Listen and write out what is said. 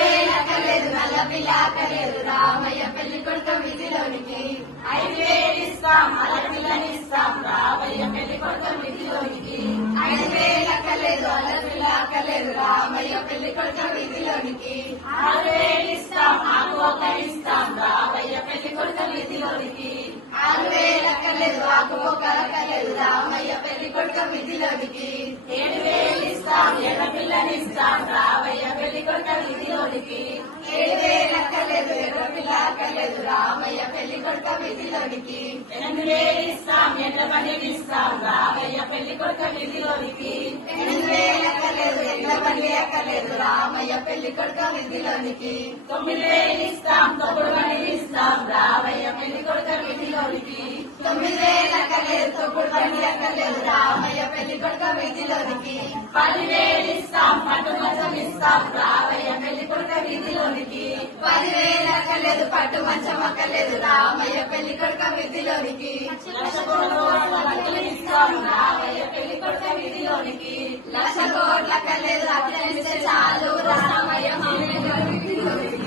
6,000 అక్కర్లేదు, నల్ల పిల్ల అక్కర్లేదు, రామయ్య పెళ్లి కొడుకు విధిలోనికి. 5,000 ఇస్తాం, నల్ల పిల్లనిస్తాం, రామయ్య పెళ్లి కొడుకు విధిలోనికి. 5,000 అక్కర్లేదు, నల్ల పిల్ల అక్కర్లేదు, రామయ్య పెళ్లి కొడుకు విధిలోనికి. 6,000 ఇస్తాం, ఆకు ఒక్క ఇస్తాం, రామయ్య పెళ్లి కొడుకు విధిలోనికి. 6,000 అక్కర్లేదు, ఆకు ఒక్క అక్కర్లేదు, రామయ్య పెళ్లి కొడుకు విధిలోనికి. 7,000 ఇస్తాం, ఎర్ర పిల్లనిస్తాం, రామయ్య పెళ్లి కొడుకు విధిలోనికి. 7,000 అక్కర్లేదు, ఎర్ర పిల్ల అక్కర్లేదు, రామయ్య పెళ్లి కొడుకు విధిలోనికి. 8,000 ఇస్తాం, ఎర్ర బండినిస్తాం, రామయ్య పెళ్లి కొడుకు విధిలోనికి. 8,000 అక్కర్లేదు, ఎడ్ల బండి అక్కర్లేదు, రామయ్య పెళ్లి కొడుకు విధిలోనికి. 9,000 ఇస్తాం, తొక్కుడు బండినిస్తాం, రామయ్య పెళ్లి కొడుకు విధిలోనికి. 9,000 అక్కర్లేదు, తొక్కుడు బండి అక్కర్లేదు, రామయ్య పెళ్లి కొడుకు విధిలోనికి. 10,000 ఇస్తాం, పట్టు మంచం ఇస్తాం, రామయ్య పెళ్లి కొడుకు విధిలోనికి. 10,000 అక్కర్లేదు, పట్టు మంచం అక్కర్లేదు, రామయ్య పెళ్లి కొడుకు విధిలోనికి. 1,00,000 కోట్ల లక్షలు ఇస్తాం, రామయ్య పెళ్లి కొడుకు విధిలోనికి. 1,00,000 కోట్ల అక్కర్లేదు, అక్కడిస్తే చాలు, రామయ్య పెళ్లి కొడుకు విధిలోనికి.